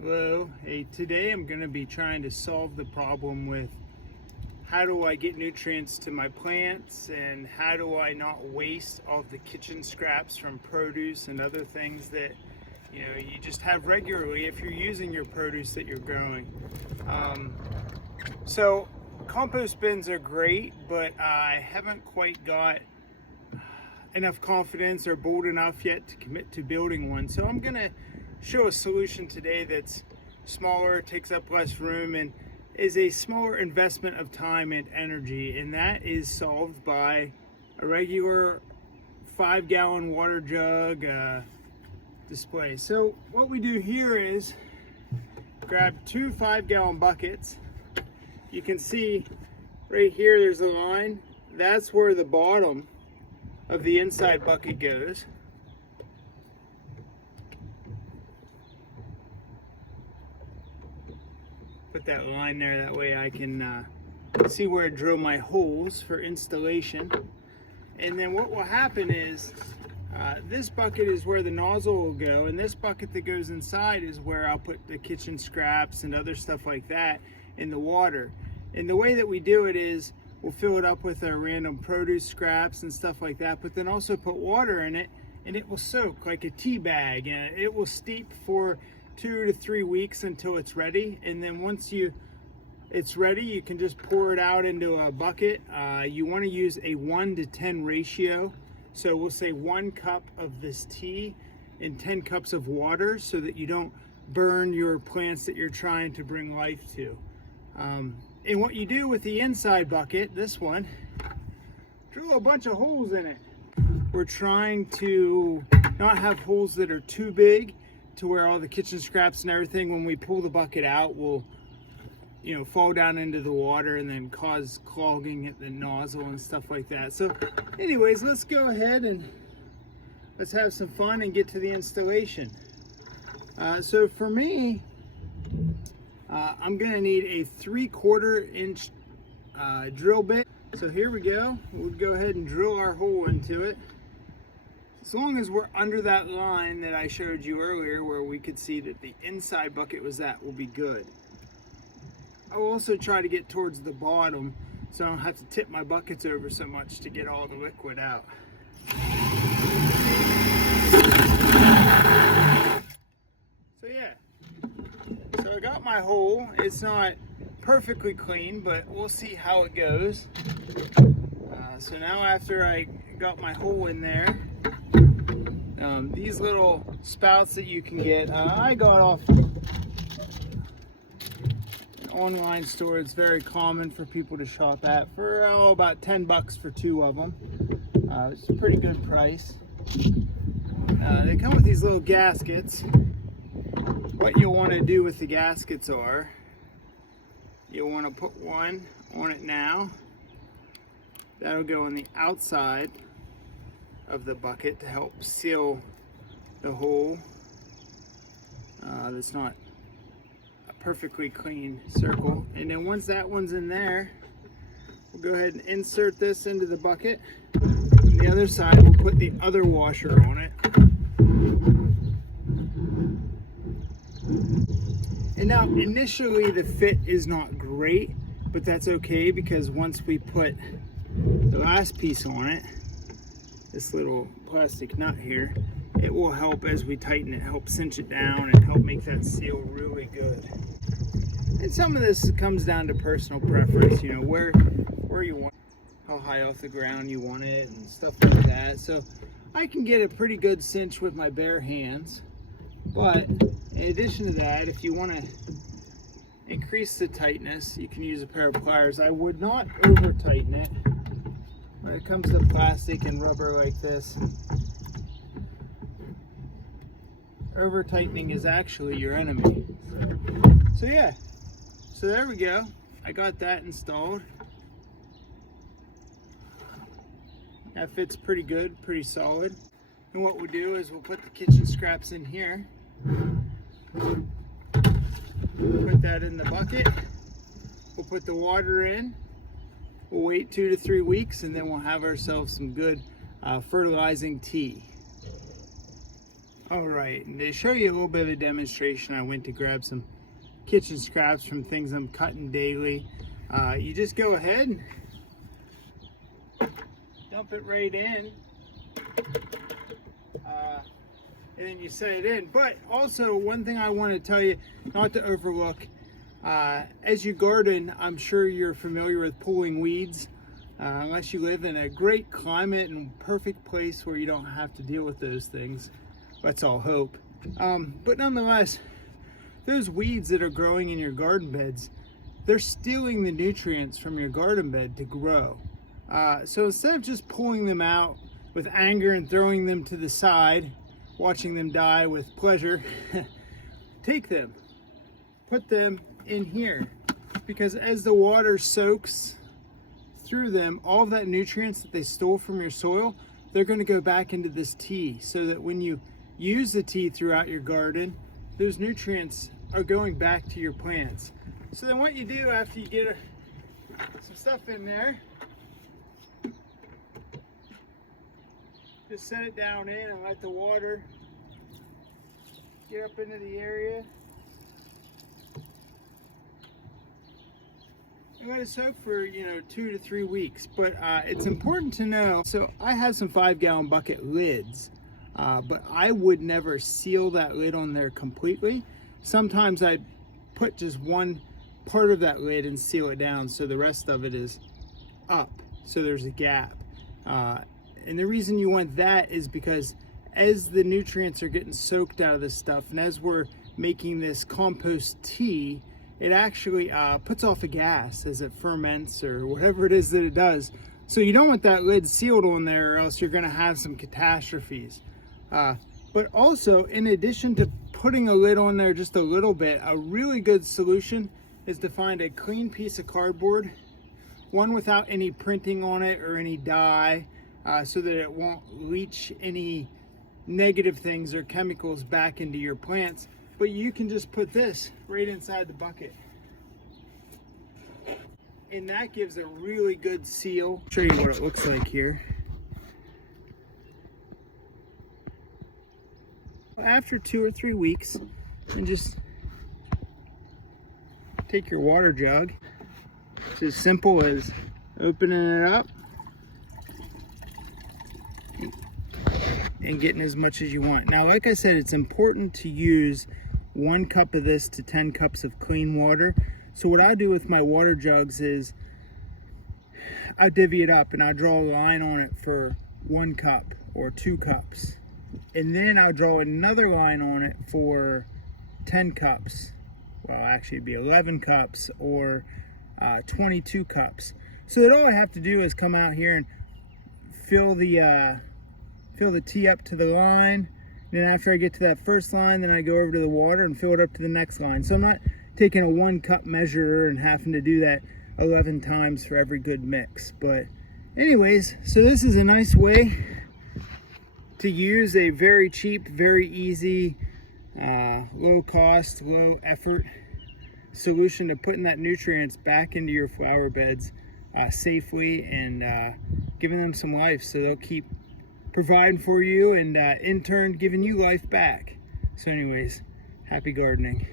Hello. Hey, today I'm going to be trying to solve the problem with how do I get nutrients to my plants and how do I not waste all the kitchen scraps from produce and other things that you just have regularly if you're using your produce that you're growing. So compost bins are great, but I haven't quite got enough confidence or bold enough yet to commit to building one. So I'm going to show a solution today that's smaller, takes up less room, and is a smaller investment of time and energy, and that is solved by a regular 5-gallon water jug display. So what we do here is grab two 5-gallon buckets. You can see right here there's a line. That's where the bottom of the inside bucket goes. Put that line there, that way I can see where to drill my holes for installation. And then what will happen is this bucket is where the nozzle will go, and this bucket that goes inside is where I'll put the kitchen scraps and other stuff like that in the water. And the way that we do it is we'll fill it up with our random produce scraps and stuff like that, but then also put water in it, and it will soak like a tea bag, and it will steep for 2 to 3 weeks until it's ready. And then once it's ready, you can just pour it out into a bucket. You want to use a 1-to-10 ratio. So we'll say 1 cup of this tea and 10 cups of water so that you don't burn your plants that you're trying to bring life to. And what you do with the inside bucket, this one, drill a bunch of holes in it. We're trying to not have holes that are too big to where all the kitchen scraps and everything, when we pull the bucket out, will fall down into the water and then cause clogging at the nozzle and stuff like that. So anyways, let's go ahead and let's have some fun and get to the installation. So for me, I'm gonna need a 3/4 inch drill bit. So here we go. We'll go ahead and drill our hole into it. As long as we're under that line that I showed you earlier where we could see that the inside bucket was at, will be good. I'll also try to get towards the bottom so I don't have to tip my buckets over so much to get all the liquid out. So yeah, so I got my hole. It's not perfectly clean, but we'll see how it goes. So now after I got my hole in there, these little spouts that you can get, I got off an online store. It's very common for people to shop at for about $10 for 2 of them. It's a pretty good price. They come with these little gaskets. What you'll want to do with the gaskets are, you'll want to put one on it now. That'll go on the outside of the bucket to help seal the hole. That's not a perfectly clean circle. And then once that one's in there, we'll go ahead and insert this into the bucket. On the other side, we'll put the other washer on it. And now initially the fit is not great, but that's okay, because once we put the last piece on it, this little plastic nut here, it will help as we tighten it, help cinch it down and help make that seal really good. And some of this comes down to personal preference, where you want, how high off the ground you want it and stuff like that. So I can get a pretty good cinch with my bare hands, but in addition to that, if you want to increase the tightness, you can use a pair of pliers. I would not over tighten it. When it comes to plastic and rubber like this, over tightening is actually your enemy. So yeah, so there we go. I got that installed. That fits pretty good, pretty solid. And what we'll do is we'll put the kitchen scraps in here. Put that in the bucket. We'll put the water in. We'll wait 2 to 3 weeks, and then we'll have ourselves some good fertilizing tea. All right, and to show you a little bit of a demonstration, I went to grab some kitchen scraps from things I'm cutting daily. You just go ahead, dump it right in, and then you set it in. But also, one thing I want to tell you not to overlook, as you garden, I'm sure you're familiar with pulling weeds, unless you live in a great climate and perfect place where you don't have to deal with those things. Let's all hope. But nonetheless, those weeds that are growing in your garden beds, they're stealing the nutrients from your garden bed to grow. So instead of just pulling them out with anger and throwing them to the side, watching them die with pleasure, take them, put them in here, because as the water soaks through them, all of that nutrients that they stole from your soil, they're going to go back into this tea, so that when you use the tea throughout your garden, those nutrients are going back to your plants. So then what you do after you get some stuff in there, just set it down in and let the water get up into the area. And let it soak for 2 to 3 weeks. But it's important to know, so I have some 5-gallon bucket lids, but I would never seal that lid on there completely. Sometimes I put just one part of that lid and seal it down so the rest of it is up, so there's a gap. And the reason you want that is because as the nutrients are getting soaked out of this stuff, and as we're making this compost tea, it actually puts off a gas as it ferments or whatever it is that it does. So you don't want that lid sealed on there, or else you're going to have some catastrophes. But also, in addition to putting a lid on there just a little bit, a really good solution is to find a clean piece of cardboard, one without any printing on it or any dye, so that it won't leach any negative things or chemicals back into your plants. But you can just put this right inside the bucket, and that gives a really good seal. I'll show you what it looks like here. After 2 or 3 weeks, and just take your water jug. It's as simple as opening it up and getting as much as you want. Now, like I said, it's important to use 1 cup of this to 10 cups of clean water. So what I do with my water jugs is I divvy it up and I draw a line on it for 1 cup or 2 cups. And then I'll draw another line on it for 10 cups. Well, actually it'd be 11 cups or 22 cups. So that all I have to do is come out here and fill the tea up to the line. And then after I get to that first line, then I go over to the water and fill it up to the next line. So I'm not taking a 1 cup measure and having to do that 11 times for every good mix. But anyways, so this is a nice way to use a very cheap, very easy, low cost, low effort solution to putting that nutrients back into your flower beds safely, and giving them some life, so they'll keep providing for you and in turn giving you life back. So anyways, happy gardening.